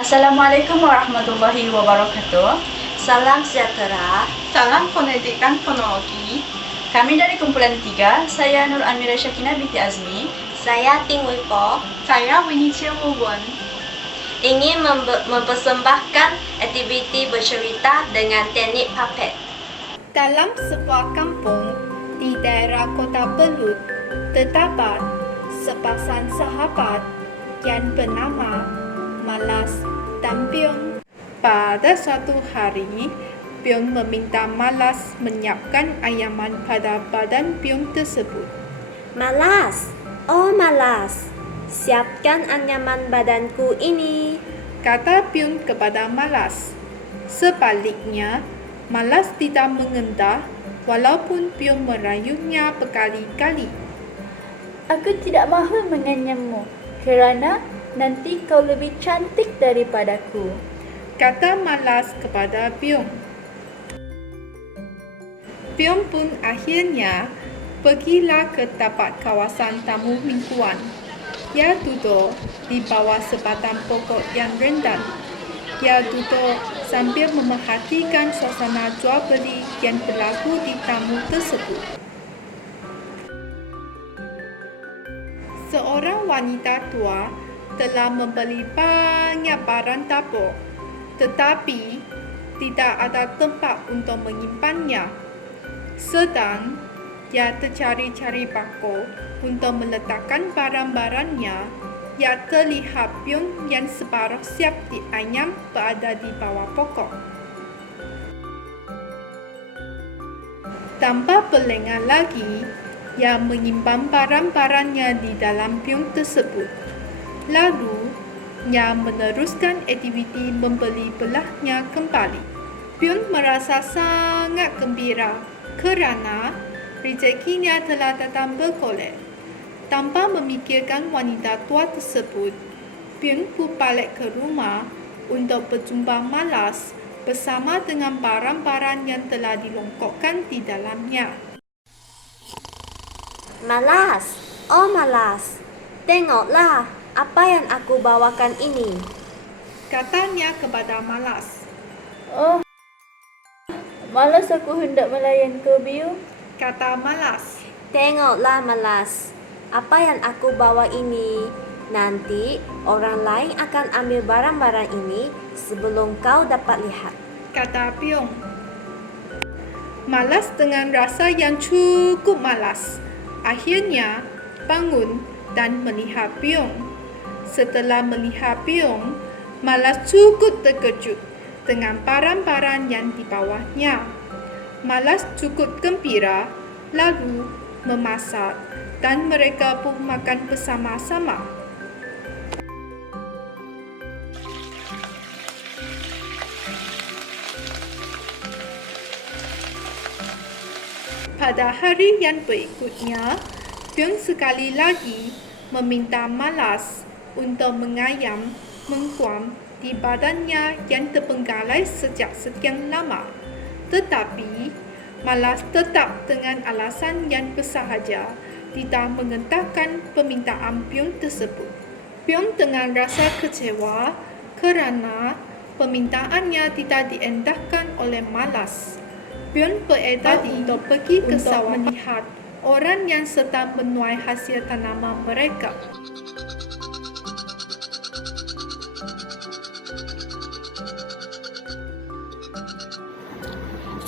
Assalamualaikum warahmatullahi wabarakatuh. Salam sejahtera. Salam pendidikan teknologi. Kami dari kumpulan 3, saya Nur Amira Syakina binti Azmi. Saya Ting Wipo. Saya Winnie Ciewuwon. Ingin mempersembahkan aktiviti bercerita dengan teknik puppet. Dalam sebuah kampung di daerah Kota Belud, terdapat sepasang sahabat yang bernama Malas dan Piong. Pada suatu hari, Piong meminta Malas menyiapkan anyaman pada badan Piong tersebut. Malas, oh Malas, siapkan anyaman badanku ini. Kata Piong kepada Malas. Sebaliknya, Malas tidak mengendah walaupun Piong merayunya berkali-kali. Aku tidak mahu menganyammu kerana nanti kau lebih cantik daripadaku. Kata Malas kepada Piong. Piong pun akhirnya pergilah ke tempat kawasan tamu mingguan. Ia duduk di bawah sebatang pokok yang rendah. Ia duduk sambil memerhatikan suasana jual beli yang berlaku di tamu tersebut. Seorang wanita tua telah membeli banyak barang dapur, tetapi tidak ada tempat untuk menyimpannya. Sedang ia tercari-cari bako untuk meletakkan barang-barangnya. Ia terlihat Piong yang separuh siap dianyam berada di bawah pokok. Tanpa berlengah lagi, ia menyimpan barang-barangnya di dalam Piong tersebut. Lalu, ia meneruskan aktiviti membeli belahnya kembali. Piong merasa sangat gembira kerana rezekinya telah datang bergolek. Tanpa memikirkan wanita tua tersebut, Piong pun balik ke rumah untuk berjumpa Malas bersama dengan barang-barang yang telah dilongkokkan di dalamnya. Malas, oh Malas, tengoklah apa yang aku bawakan ini. Katanya kepada Malas. Oh, malas aku hendak melayan kau, Biung. Kata Malas. Tengoklah Malas, apa yang aku bawa ini. Nanti orang lain akan ambil barang-barang ini sebelum kau dapat lihat. Kata Piong. Malas dengan rasa yang cukup malas, akhirnya bangun dan melihat Piong. Setelah melihat Piong, Malas cukup terkejut dengan barang-barang yang di bawahnya. Malas cukup gembira, lalu memasak dan mereka pun makan bersama-sama. Pada hari yang berikutnya, Piong sekali lagi meminta Malas untuk mengayam, mengkuam di badannya yang terbengkalai sejak sekian lama. Tetapi, Malas tetap dengan alasan yang bersahaja tidak mengentakkan permintaan Piong tersebut. Piong dengan rasa kecewa kerana permintaannya tidak diendahkan oleh Malas. Piong beredar untuk pergi ke sawah melihat orang yang sedang menuai hasil tanaman mereka.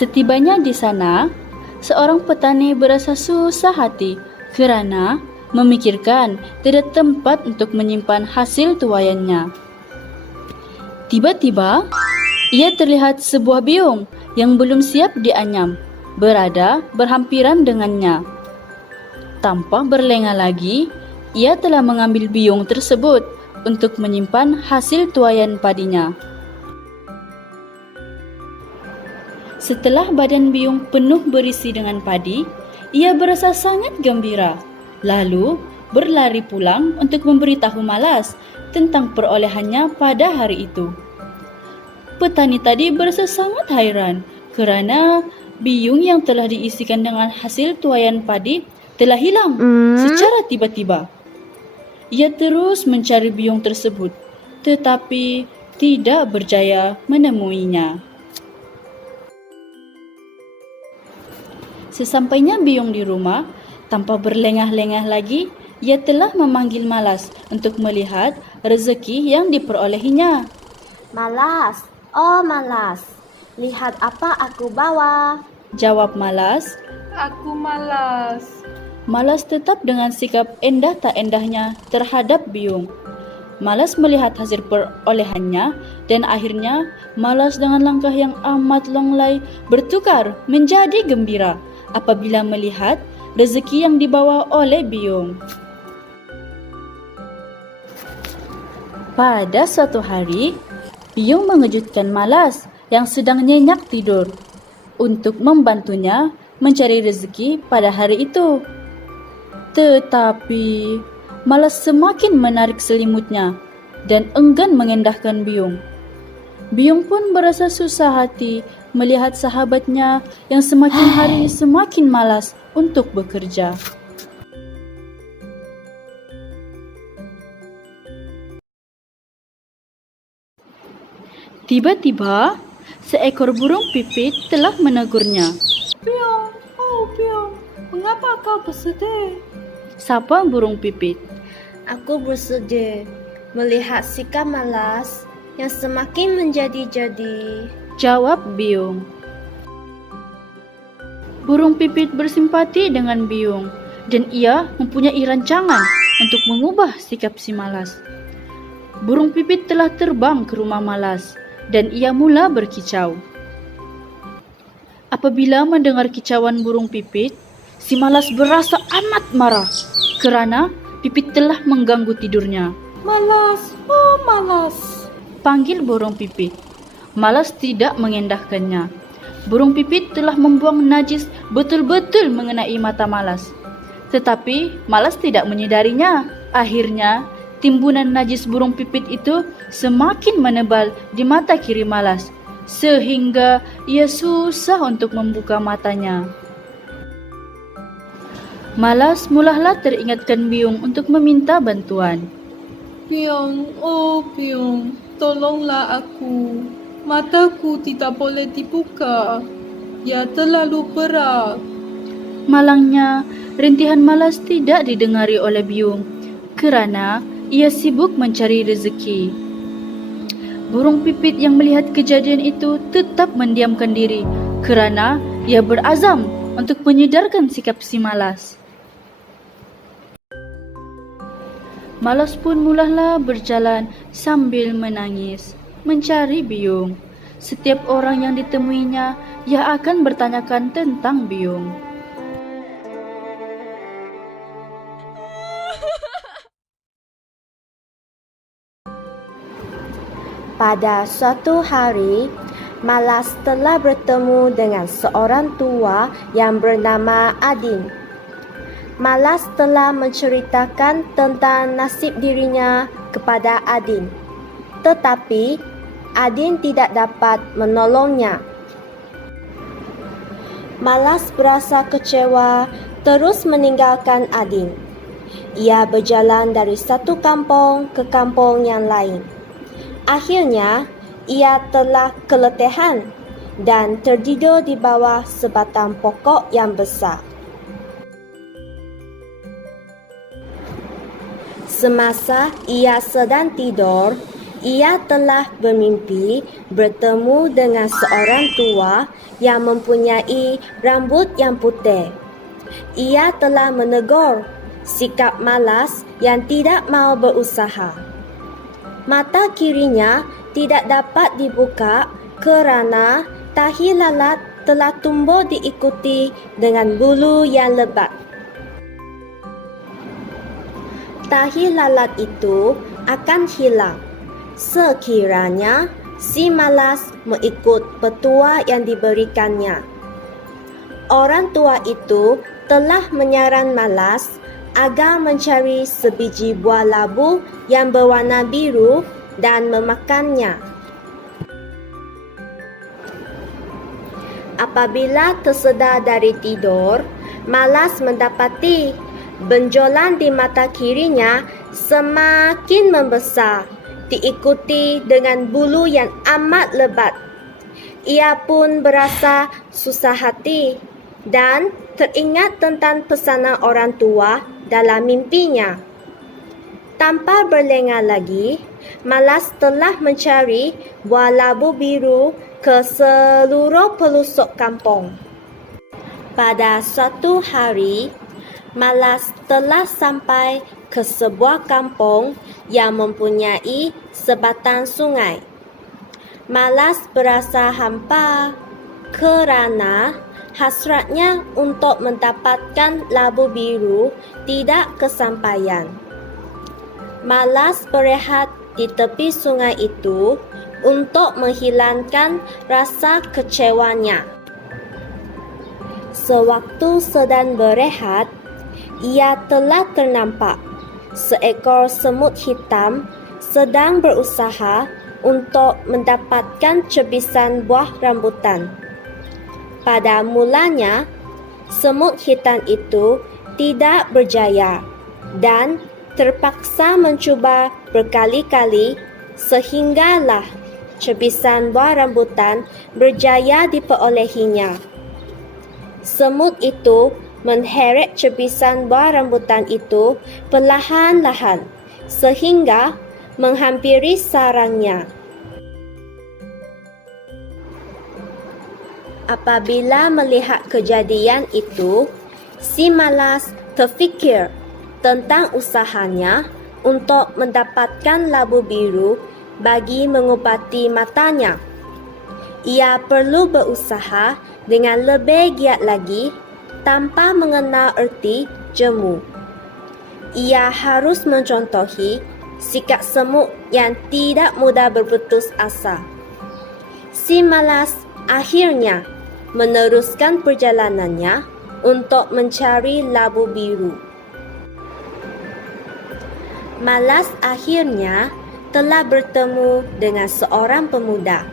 Setibanya di sana, seorang petani berasa susah hati kerana memikirkan tidak tempat untuk menyimpan hasil tuaiannya. Tiba-tiba, ia terlihat sebuah biung yang belum siap dianyam berada berhampiran dengannya. Tanpa berlengah lagi, ia telah mengambil biung tersebut untuk menyimpan hasil tuaian padinya. Setelah badan biung penuh berisi dengan padi, ia berasa sangat gembira. Lalu berlari pulang untuk memberitahu Malas tentang perolehannya pada hari itu. Petani tadi berasa sangat hairan kerana biung yang telah diisikan dengan hasil tuaian padi telah hilang secara tiba-tiba. Ia terus mencari biung tersebut, tetapi tidak berjaya menemuinya. Sesampainya Biyung di rumah, tanpa berlengah-lengah lagi, ia telah memanggil Malas untuk melihat rezeki yang diperolehinya. Malas, oh Malas, lihat apa aku bawa. Jawab Malas. Aku malas. Malas tetap dengan sikap endah tak endahnya terhadap Biyung. Malas melihat hasil perolehannya dan akhirnya Malas dengan langkah yang amat longlai bertukar menjadi gembira apabila melihat rezeki yang dibawa oleh Biyung. Pada suatu hari, Biyung mengejutkan Malas yang sedang nyenyak tidur untuk membantunya mencari rezeki pada hari itu. Tetapi Malas semakin menarik selimutnya dan enggan mengendahkan Biyung. Biyung pun berasa susah hati melihat sahabatnya yang semakin hari semakin malas untuk bekerja. Tiba-tiba, seekor burung pipit telah menegurnya. Biyung, oh Biyung, mengapa kau bersedih? Sapa burung pipit. Aku bersedih melihat sikap Malas yang semakin menjadi-jadi. Jawab Biyung. Burung pipit bersimpati dengan Biyung dan ia mempunyai rancangan untuk mengubah sikap si Malas. Burung pipit telah terbang ke rumah Malas dan ia mula berkicau. Apabila mendengar kicauan burung pipit, si Malas berasa amat marah kerana pipit telah mengganggu tidurnya. Malas, oh malas. Panggil burung pipit. Malas tidak mengendahkannya. Burung pipit telah membuang najis betul-betul mengenai mata Malas. Tetapi Malas tidak menyedarinya. Akhirnya, timbunan najis burung pipit itu semakin menebal di mata kiri Malas, sehingga ia susah untuk membuka matanya. Malas mulahlah teringatkan Biyung untuk meminta bantuan. Biyung, oh Biyung, tolonglah aku. Mataku tidak boleh dibuka. Ia terlalu berat. Malangnya, rintihan Malas tidak didengari oleh Biyung kerana ia sibuk mencari rezeki. Burung pipit yang melihat kejadian itu tetap mendiamkan diri kerana ia berazam untuk menyedarkan sikap si Malas. Malas pun mulahlah berjalan sambil menangis, mencari Biyung. Setiap orang yang ditemuinya, ia akan bertanyakan tentang Biyung. Pada suatu hari, Malas telah bertemu dengan seorang tua yang bernama Adin. Malas telah menceritakan tentang nasib dirinya kepada Adin. Tetapi Adin tidak dapat menolongnya. Malas berasa kecewa terus meninggalkan Adin. Ia berjalan dari satu kampung ke kampung yang lain. Akhirnya, ia telah keletihan dan tertidur di bawah sebatang pokok yang besar. Semasa ia sedang tidur, ia telah bermimpi bertemu dengan seorang tua yang mempunyai rambut yang putih. Ia telah menegur sikap Malas yang tidak mau berusaha. Mata kirinya tidak dapat dibuka kerana tahi lalat telah tumbuh diikuti dengan bulu yang lebat. Tahi lalat itu akan hilang sekiranya si Malas mengikut petua yang diberikannya. Orang tua itu telah menyaran Malas agar mencari sebiji buah labu yang berwarna biru dan memakannya. Apabila tersedar dari tidur, Malas mendapati benjolan di mata kirinya semakin membesar diikuti dengan bulu yang amat lebat. Ia pun berasa susah hati dan teringat tentang pesanan orang tua dalam mimpinya. Tanpa berlengah lagi, Malas telah mencari buah labu biru ke seluruh pelosok kampung. Pada suatu hari, Malas telah sampai ke sebuah kampung yang mempunyai sebatang sungai. Malas berasa hampa kerana hasratnya untuk mendapatkan labu biru tidak kesampaian. Malas berehat di tepi sungai itu untuk menghilangkan rasa kecewanya. Sewaktu sedang berehat, ia telah ternampak seekor semut hitam sedang berusaha untuk mendapatkan cebisan buah rambutan. Pada mulanya, semut hitam itu tidak berjaya dan terpaksa mencuba berkali-kali sehinggalah cebisan buah rambutan berjaya diperolehinya. Semut itu mengheret cebisan buah rambutan itu perlahan-lahan sehingga menghampiri sarangnya. Apabila melihat kejadian itu, si Malas terfikir tentang usahanya untuk mendapatkan labu biru bagi mengubati matanya. Ia perlu berusaha dengan lebih giat lagi tanpa mengenal erti jemu. Ia harus mencontohi sikap semut yang tidak mudah berputus asa. Si Malas akhirnya meneruskan perjalanannya untuk mencari labu biru. Malas akhirnya telah bertemu dengan seorang pemuda.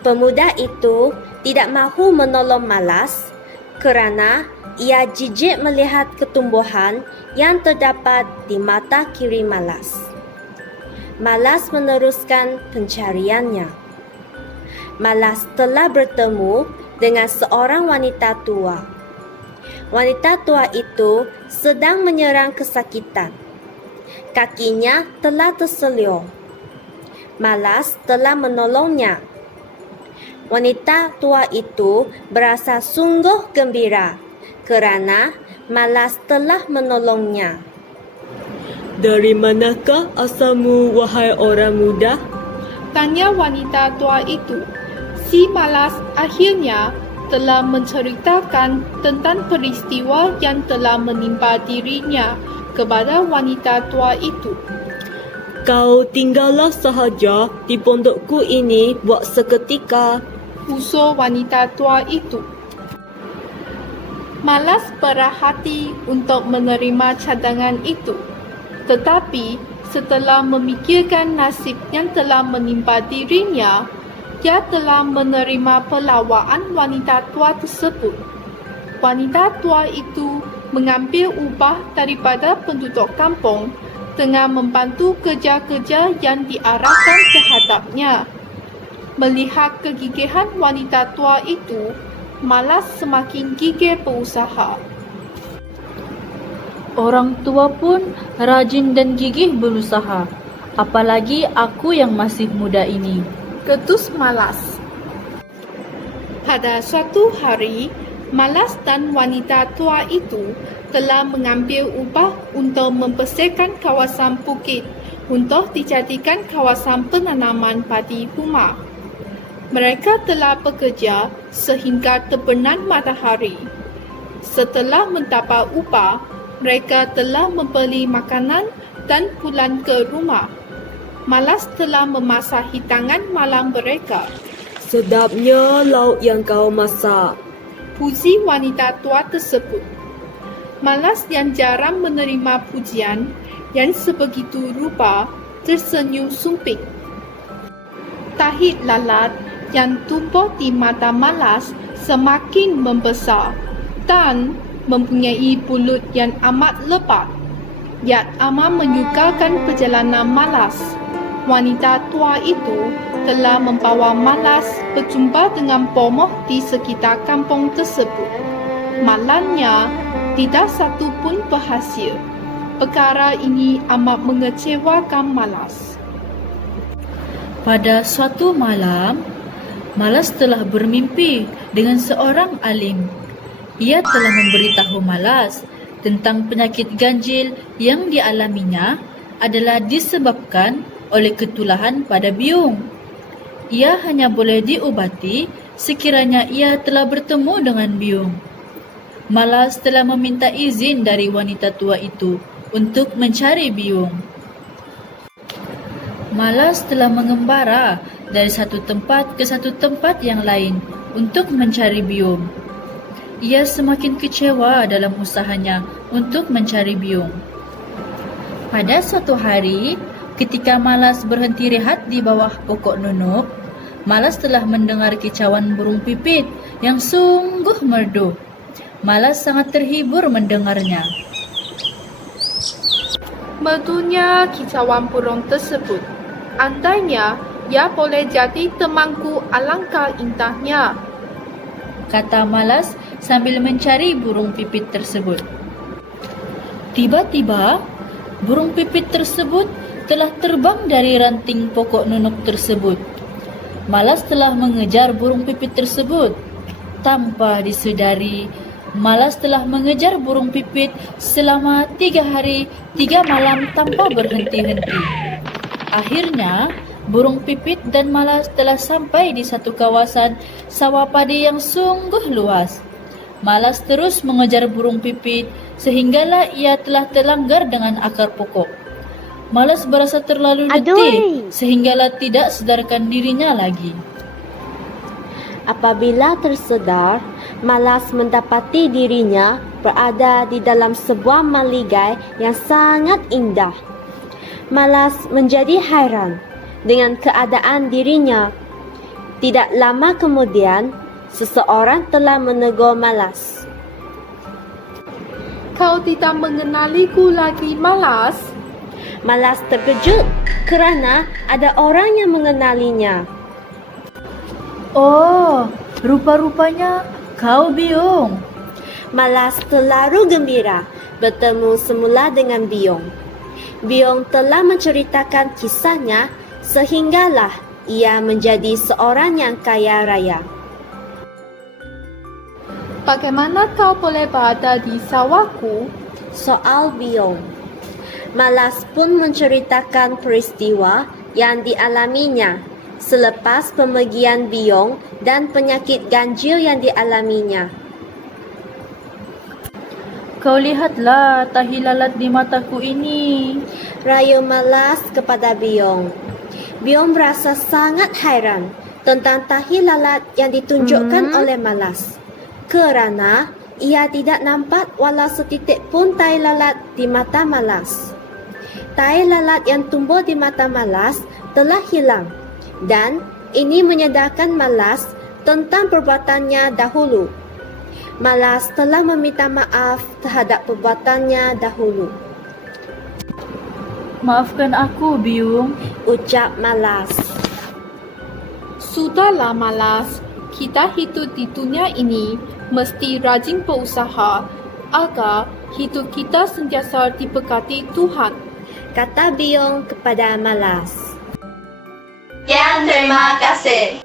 Pemuda itu tidak mahu menolong Malas kerana ia jijik melihat ketumbuhan yang terdapat di mata kiri Malas. Malas meneruskan pencariannya. Malas telah bertemu dengan seorang wanita tua. Wanita tua itu sedang menyerang kesakitan. Kakinya telah terselio. Malas telah menolongnya. Wanita tua itu berasa sungguh gembira kerana Malas telah menolongnya. Dari manakah asalmu, wahai orang muda? Tanya wanita tua itu. Si Malas akhirnya telah menceritakan tentang peristiwa yang telah menimpa dirinya kepada wanita tua itu. Kau tinggallah sahaja di pondokku ini buat seketika, usul wanita tua itu. Malas berhati untuk menerima cadangan itu. Tetapi setelah memikirkan nasib yang telah menimpa dirinya, ia telah menerima pelawaan wanita tua tersebut. Wanita tua itu mengambil upah daripada penduduk kampung dengan membantu kerja-kerja yang diarahkan terhadapnya. Melihat kegigihan wanita tua itu, Malas semakin gigih berusaha. Orang tua pun rajin dan gigih berusaha, apalagi aku yang masih muda ini. Ketus Malas. Pada suatu hari, Malas dan wanita tua itu telah mengambil upah untuk membersihkan kawasan bukit untuk dijadikan kawasan penanaman padi rumah. Mereka telah bekerja sehingga terbenam matahari. Setelah mendapat upah, mereka telah membeli makanan dan pulang ke rumah. Malas telah memasak hidangan malam mereka. Sedapnya lauk yang kau masak. Puji wanita tua tersebut. Malas yang jarang menerima pujian yang sebegitu rupa tersenyum sumping. Tahit lalat yang tumbuh di mata Malas semakin membesar dan mempunyai mulut yang amat lebat. Ia amat menyukakan perjalanan Malas. Wanita tua itu telah membawa Malas berjumpa dengan Pomoh di sekitar kampung tersebut. Malangnya, tidak satu pun berhasil. Perkara ini amat mengecewakan Malas. Pada suatu malam, Malas telah bermimpi dengan seorang alim. Ia telah memberitahu Malas tentang penyakit ganjil yang dialaminya adalah disebabkan oleh ketulahan pada biung. Ia hanya boleh diubati sekiranya ia telah bertemu dengan biung. Malas telah meminta izin dari wanita tua itu untuk mencari biung. Malas telah mengembara dari satu tempat ke satu tempat yang lain untuk mencari biung. Ia semakin kecewa dalam usahanya untuk mencari biung. Pada suatu hari, ketika Malas berhenti rehat di bawah pokok nunuk, Malas telah mendengar kicauan burung pipit yang sungguh merdu. Malas sangat terhibur mendengarnya. Merdunya kicauan burung tersebut. Andainya ia boleh jadi temanku, alangkah indahnya, kata Malas sambil mencari burung pipit tersebut. Tiba-tiba, burung pipit tersebut telah terbang dari ranting pokok nunuk tersebut. Malas telah mengejar burung pipit tersebut. Tanpa disedari, Malas telah mengejar burung pipit selama 3 hari 3 malam tanpa berhenti-henti. Akhirnya, burung pipit dan Malas telah sampai di satu kawasan sawah padi yang sungguh luas. Malas terus mengejar burung pipit sehinggalah ia telah terlanggar dengan akar pokok. Malas berasa terlalu letih sehinggalah tidak sedarkan dirinya lagi. Apabila tersedar, Malas mendapati dirinya berada di dalam sebuah maligai yang sangat indah. Malas menjadi hairan dengan keadaan dirinya. Tidak lama kemudian, seseorang telah menegur Malas. Kau tidak mengenaliku lagi, Malas? Malas terkejut kerana ada orang yang mengenalinya. Oh, rupa-rupanya kau biung. Malas terlalu gembira bertemu semula dengan biung. Biung telah menceritakan kisahnya sehinggalah ia menjadi seorang yang kaya raya. Bagaimana kau boleh berada di sawahku? Soal biung. Malas pun menceritakan peristiwa yang dialaminya selepas pemergian biung dan penyakit ganjil yang dialaminya. Kau lihatlah tahi lalat di mataku ini. Rayu Malas kepada biung. Biung merasa sangat hairan tentang tahi lalat yang ditunjukkan oleh Malas, kerana ia tidak nampak walau setitik pun tahi lalat di mata Malas. Tahi lalat yang tumbuh di mata Malas telah hilang dan ini menyedarkan Malas tentang perbuatannya dahulu. Malas telah meminta maaf terhadap perbuatannya dahulu. Maafkan aku, biung, Ucap Malas. Sudahlah, Malas. Kita hidup di dunia ini mesti rajin berusaha agar hidup kita sentiasa diberkati Tuhan, Kata biung kepada Malas. Yang terima kasih.